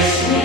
Christmas.